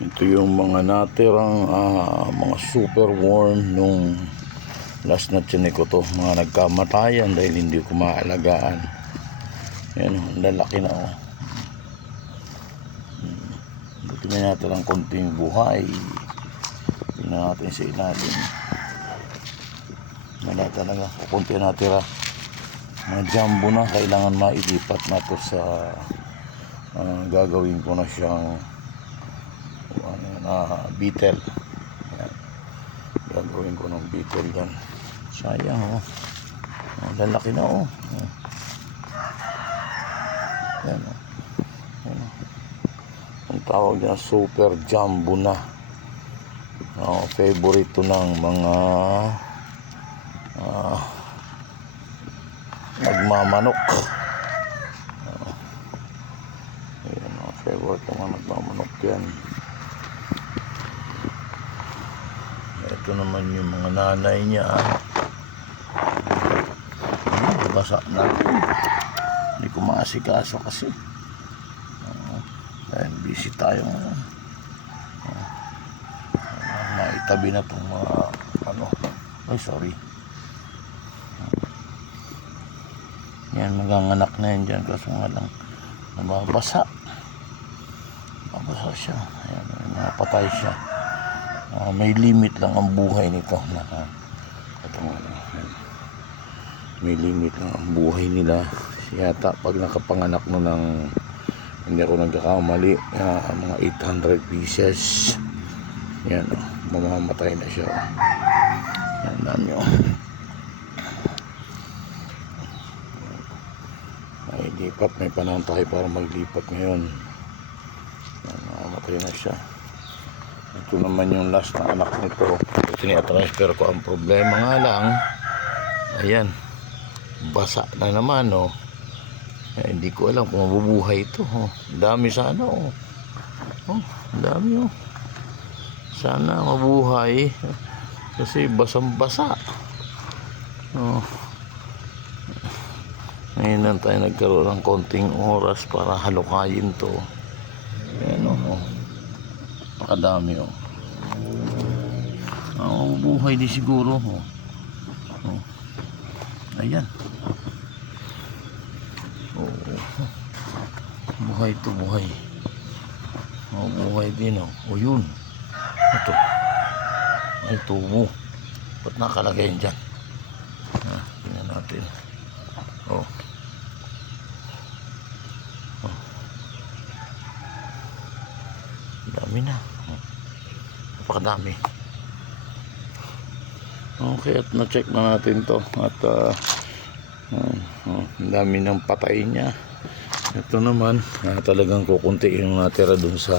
Ito yung mga natirang mga super worm nung last na tiyanik ko to. Mga nagkamatayan dahil hindi ko maalagaan. Yan o, lalaki na o. Buti na natirang konting buhay. Tingnan natin sa ilalim. Wala talaga. Kunti natira. Mga jumbo na. Kailangan mailipat na to sa gagawin ko na siyang beetle. Yan. Gagawin ko ng beetle yan. Sayang oh. Lalaki na oh. Yan oh. Yan oh. Ang tawag niya super jumbo na. Favorite to ng mga nagmamanok. Ayan oh, favorite ng mga nagmamanok yan. Ito naman yung mga nanay niya. Basa na. Hindi ko maasikaso kasi. Dahil busy tayo ngayon. Maitabi na itong mga ay sorry. Yan, maganganak na yan dyan kasi nga lang nababasa. Nababasa siya. Ayan, napatay siya. May limit lang ang buhay nito. May limit lang ang buhay nila. Yata pag nakapanganak no ng, hindi ako nagkakamali, mga 800 pieces. Yan o, mamamatay na siya. Yan dami o. May lipat, may panahon tayo para maglipat ngayon. Yan, mamamatay na siya. Ito naman yung last na anak nito. Tiniatransfer ko. Ang problema nga lang, ayan, basa na naman oh. Hindi ko alam kung mabubuhay ito oh. Dami sana oh. Dami oh. Sana mabuhay kasi basang basa oh. Ngayon lang tayo nagkaroon ng konting oras para halukayin to. Ayan oh. Pakadami oh. Mabubuhay di siguro oh. Ayan. Buhay to, buhay. Buhay din oh. O yun. Ito. Ay tubo. Ba't nakalagay yan dyan? Tingnan natin. Oh. Dami na. Napakadami. Okay, at na-check na natin to. At ang dami ng patay niya. Ito naman, talagang kukunti yung natira dun sa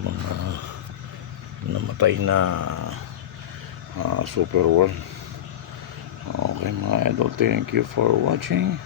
mga namatay na super worm. Okay mga idol, thank you for watching.